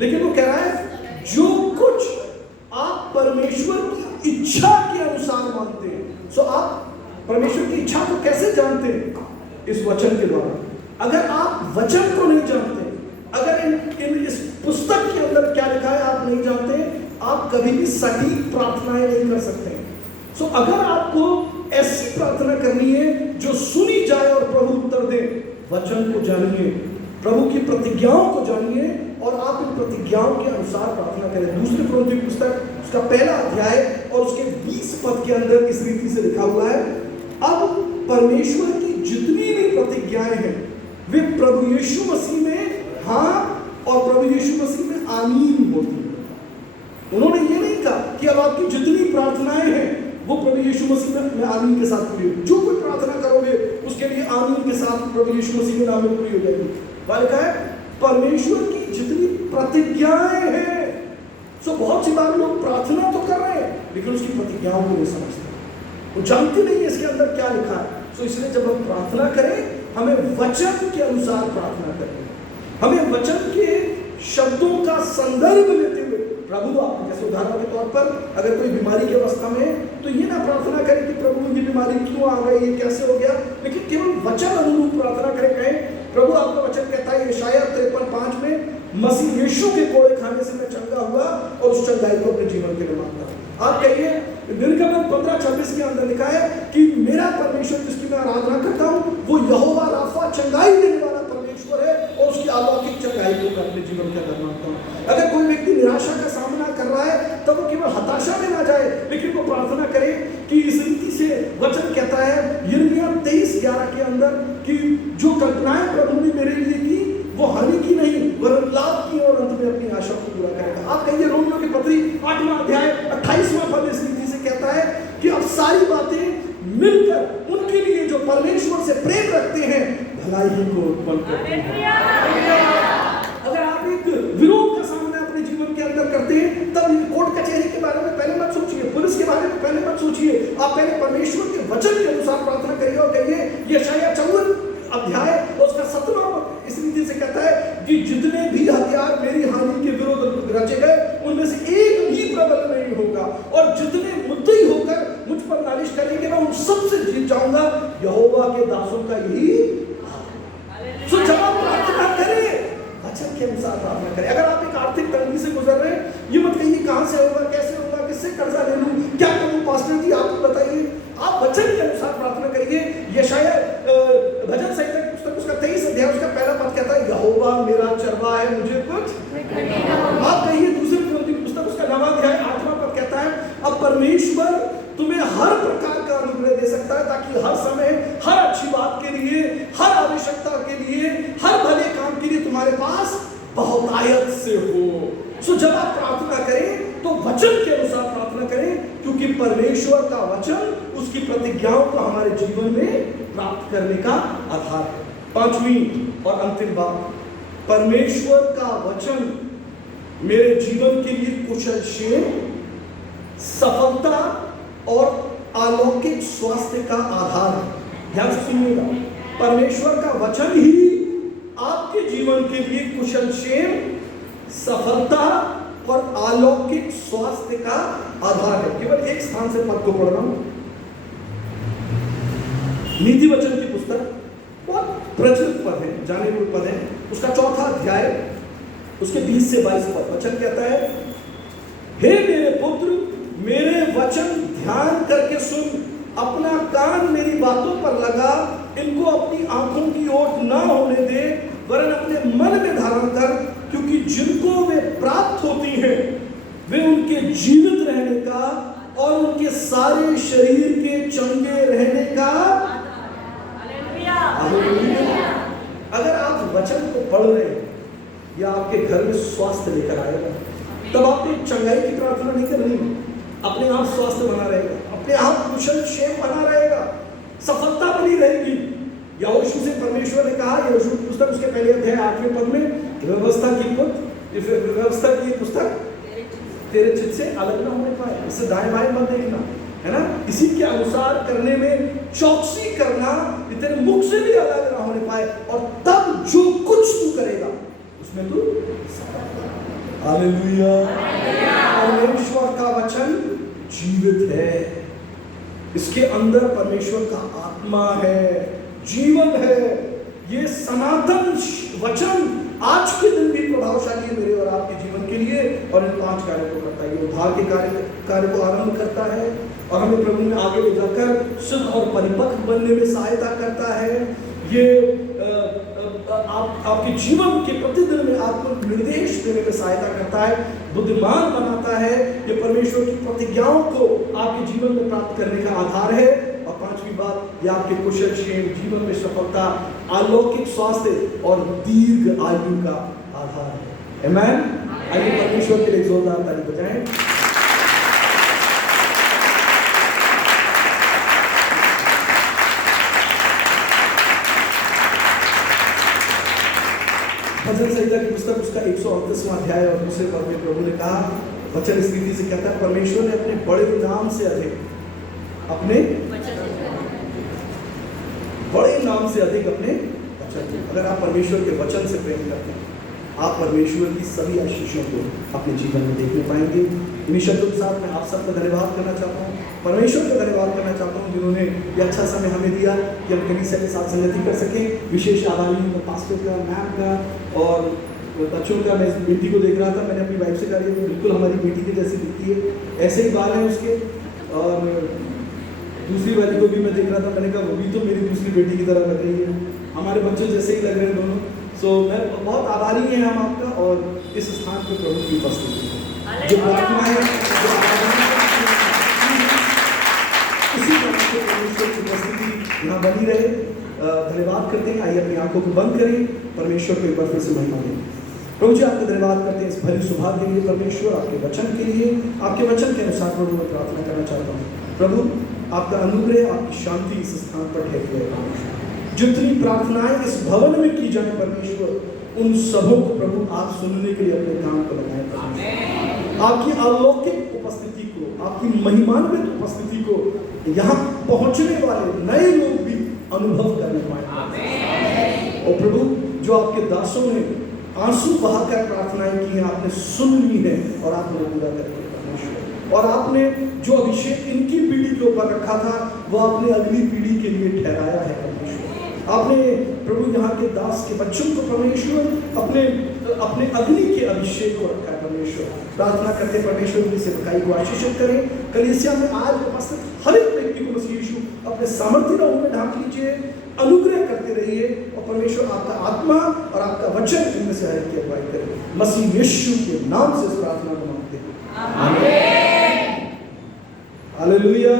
लेकिन वो कह रहा है जो कुछ आप परमेश्वर की इच्छा के अनुसार मानते हैं। सो आप परमेश्वर की इच्छा को कैसे जानते हैं? इस वचन के द्वारा। अगर आप वचन को नहीं जानते, अगर इस पुस्तक के अंदर क्या लिखा है आप नहीं जानते, आप कभी भी सटीक प्रार्थनाएं नहीं कर सकते। सो अगर आपको ऐसी प्रार्थना करनी है जो सुनी जाए और प्रभु उत्तर दे, वचन को जानिए, प्रभु की प्रतिज्ञाओं को जानिए और आप इन प्रतिज्ञाओं के अनुसार प्रार्थना करें। दूसरी कुरिन्थियों की पुस्तक उसका 1 अध्याय और उसके 20 पद के अंदर इस रीति से लिखा हुआ है, अब परमेश्वर की जितनी भी प्रतिज्ञाएं हैं वे प्रभु यीशु मसीह में हाँ और प्रभु यीशु मसीह में आमीन होती है। उन्होंने ये नहीं कहा कि अब आपकी जितनी प्रार्थनाएं हैं वो प्रभु यीशु मसीह में आमीन के साथ पूरी होगी। जो कोई प्रार्थना करोगे उसके लिए आमीन के साथ प्रभु यीशु मसीह के नाम में पूरी हो जाएगी। वहां लिखा है परमेश्वर की जितनी प्रतिज्ञाएं हैं। सो बहुत सी बार लोग प्रार्थना तो कर रहे हैं लेकिन उसकी प्रतिज्ञाओं को नहीं समझते, वो जानते नहीं है इसके अंदर क्या लिखा है। सो इसलिए जब हम प्रार्थना करें हमें वचन के अनुसार प्रार्थना करें, हमें वचन के शब्दों का संदर्भ लेते हुए। प्रभु आप जैसे उदाहरण के तौर पर अगर कोई बीमारी की अवस्था में तो ये ना प्रार्थना करें कि प्रभु ये बीमारी क्यों आ गई, ये कैसे हो गया, लेकिन केवल वचन अनुरूप प्रार्थना करें। कहें प्रभु आपका वचन कहता है यशायाह 53:5 में मसीह यीशु के कोड़े खाने से मैं चंगा हुआ और उस चंगाई को अपने जीवन के लिए मानता हूं। आप कहिए निर्गमन 15:26 के अंदर लिखा है कि मेरा परमेश्वर जिसकी मैं आराधना करता हूं वो यहोवा राफा चंगाई देने वाला परमेश्वर है और उसकी अलौकिक चंगाई को मैं अपने जीवन के अंदर मानता हूं। अगर कोई व्यक्ति निराशा का सामना कर रहा है तब वो केवल हताशा में ना जाए लेकिन वो प्रार्थना करे कि इस रीति से वचन कहता है यिर्मयाह 23:11 के अंदर कि जो कल्पनाएं प्रभु ने मेरे लिए की वो हानि की नहीं वरन लाभ की और अंत में अपनी आशा को पूरा करेगा। आप कहिए रोमियो की पत्री 8वां अध्याय 28वां पद इस रीति से कहता है कि अब सारी बातें मिलकर उनके लिए जो परमेश्वर से प्रेम रखते हैं भलाई ही को उत्पन्न करते हैं। अगर आप एक विरोध का सामना अपने जीवन के अंदर करते हैं तब कोर्ट कचहरी के बारे में पहले मत सोचिए, पुलिस के बारे में पहले मत सोचिए, आप पहले परमेश्वर के वचन के अनुसार प्रार्थना करिए और कहिए यशायाह 54 अध्याय और उसका 17वां इस रीति से कहता है कि जितने भी हथियार मेरी हानि के विरुद्ध रचे गए उनमें से एक भी प्रबल नहीं होगा और जितने मुद्दई होकर मुझ पर नालिश करेंगे मैं उन सबसे जीत जाऊंगा, यहोवा के दासों का यही। सो जब आप प्रार्थना करें वचन के अनुसार प्रार्थना करें। अगर आप एक आर्थिक तंगी से गुजर रहे हैं ये मत कहिए कहां से होगा, कैसे होगा, किससे कर्जा ले लूं, क्या करूं पास्टर जी आप बताइए। आप वचन के अनुसार प्रार्थना करिए। यशायाह भजन संहिता की पुस्तक उसका 23 अध्याय उसका पहला पद कहता है यहोवा मेरा चरवाहा है मुझे कुछ। आप कहिए दूसरी कुरिन्थियों की पुस्तक उसका 9वां अध्याय 8वां पद कहता है अब परमेश्वर तुम्हें हर प्रकार का अनुग्रह दे सकता है ताकि हर समय हर अच्छी बात के लिए, हर आवश्यकता के लिए, हर भले काम के लिए तुम्हारे पास बहुतायत से हो। सो जब आप प्रार्थना करें तो वचन के अनुसार प्रार्थना करें क्योंकि परमेश्वर का वचन उसकी प्रतिज्ञाओं को हमारे जीवन में प्राप्त करने का आधार है। 5वीं और अंतिम बात, परमेश्वर का वचन मेरे जीवन के लिए कुशलक्षेम, सफलता और अलौकिक स्वास्थ्य का आधार है। ध्यान से सुनिएगा, परमेश्वर का वचन ही आपके जीवन के लिए कुशलक्षेम, सफलता और अलौकिक स्वास्थ्य का आधार है। केवल एक स्थान से पद को पढ़ रहा हूं, नीति वचन की पुस्तक बहुत प्रचलित पद है, जाने हुए पद है, उसका 4था अध्याय उसके 20 से 22 पद वचन कहता है हे मेरे पुत्र मेरे वचन ध्यान करके सुन, अपना कान मेरी बातों पर लगा, इनको अपनी आंखों की ओट ना होने दे वरन अपने मन में धारण कर, क्योंकि जिनको वे प्राप्त होती हैं वे उनके जीवित रहने का और उनके सारे शरीर के चंगे रहने का। अगर आप वचन को पढ़ रहे हैं या आपके घर में स्वास्थ्य लेकर आएगा तब आपको चंगाई की प्रार्थना नहीं करनी, अपने आप स्वास्थ्य बना रहेगा, अपने आप कुशल क्षेम बना रहेगा, सफलता बनी रहेगी। यहोशू से परमेश्वर ने कहा, यहोशू की पुस्तक उसके पहले अध्याय 8वें पद में, व्यवस्था की पुस्तक तेरे चित्त से अलग ना होने पाए, इससे दाएं बाएं मत देखना, है ना, इसी के अनुसार करने में चौकसी करना, तेरे मुख से भी अलग ना होने पाए, और तब जो कुछ तू करेगा उसमें तू हालेलुया। परमेश्वर का वचन जीवित है, इसके अंदर परमेश्वर का आत्मा है, जीवन है। ये सनातन वचन आज के दिन भी प्रभावशाली है मेरे और आपके जीवन के लिए, और इन 5 कार्यों को करता है। ये उद्धार के कार्य को आरंभ करता है और हमें प्रभु में आगे ले जाकर शुद्ध और परिपक्व बनने में सहायता करता है। ये आपके जीवन के प्रतिदिन में आपको निर्देश देने में सहायता करता है, बुद्धिमान बनाता है। ये परमेश्वर की प्रतिज्ञाओं को आपके जीवन में प्राप्त करने का आधार है। और 5वीं बात, ये आपके कुशलक्षेम, जीवन में सफलता, अलौकिक स्वास्थ्य और दीर्घ आयु का आधार है। आमीन। आइए परमेश्वर के लिए जोरदार ताली बजाएं। भजन संहिता की पुस्तक उसका 138वां अध्याय और दूसरे पद में प्रभु ने कहा, वचन इस रीति से कहता है, परमेश्वर ने अपने बड़े नाम से अधिक, अपने बड़े नाम से अधिक अपने वचन। अगर आप परमेश्वर के वचन से प्रेम करते हैं, आप परमेश्वर की सभी आशीषों को अपने जीवन में देखने पाएंगे। इन्हीं शब्दों के साथ मैं आप सबका धन्यवाद करना चाहता हूँ, परमेश्वर का धन्यवाद करना चाहता हूँ जिन्होंने ये अच्छा समय हमें दिया कि हम कलीसिया के साथ संगति कर सकें। विशेष आभारी पास्टर का, मैम का और बच्चों का। मैं बेटी को देख रहा था, मैंने अपनी वाइफ से कहा कि बिल्कुल हमारी बेटी की जैसी दिखती है, ऐसे ही बाल हैं उसके। और दूसरी वाली को भी मैं देख रहा था, मैंने कहा वो भी तो मेरी दूसरी बेटी की तरह लग रही है, हमारे बच्चे जैसे ही लग रहे हैं दोनों। सो मैं बहुत आभारी हैं हम आपका और इस स्थान पर प्रभु की उपस्थिति जो प्रार्थनाएं उसी तरह से परमेश्वर की उपस्थिति यहाँ बनी रहे। धन्यवाद करते हैं। आइए अपनी आंखों को बंद करें, परमेश्वर को एक बार फिर से महिमा दें। प्रभु जी आपका धन्यवाद करते हैं इस भरी सुबह के लिए परमेश्वर, आपके वचन के लिए। आपके वचन के अनुसार प्रभु मैं प्रार्थना करना चाहता हूँ प्रभु, आपका अनुग्रह, आपकी शांति इस स्थान पर ठहरी रहे परमेश्वर। जितनी प्रार्थनाएं इस भवन में की जाए परमेश्वर, उन सबों को प्रभु आप सुनने के लिए अपने काम को लगाएं परमेश्वर। आपकी अलौकिक उपस्थिति को, आपकी महिमान्वित उपस्थिति को यहाँ पहुँचने वाले नए लोग भी अनुभव करने पाए। और प्रभु जो आपके दासों ने आंसू बहाकर प्रार्थनाएं की हैं, आपने सुन ली है और आपने पूरा करके परमेश्वर। और आपने जो अभिषेक इनकी पीढ़ी के ऊपर रखा था वो आपने अगली पीढ़ी के लिए ठहराया है परमेश्वर। आपने प्रभु यहाँ के दास के बच्चों को परमेश्वर अपने अग्नि के अभिषेक को रखा है परमेश्वर। प्रार्थना करते परमेश्वर की सेवकाई को आशीषित करें। कलीसिया में आज उपस्थित हर एक व्यक्ति को मसीह यीशु अपने सामर्थ्य रंग में ढांक लीजिए, अनुग्रह करते रहिए और परमेश्वर आपका आत्मा और आपका वचन इनमें से हर एक की अगुवाई करे। मसीह यीशु के नाम से इस प्रार्थना को मांगते हैं, आमीन। हालेलुया।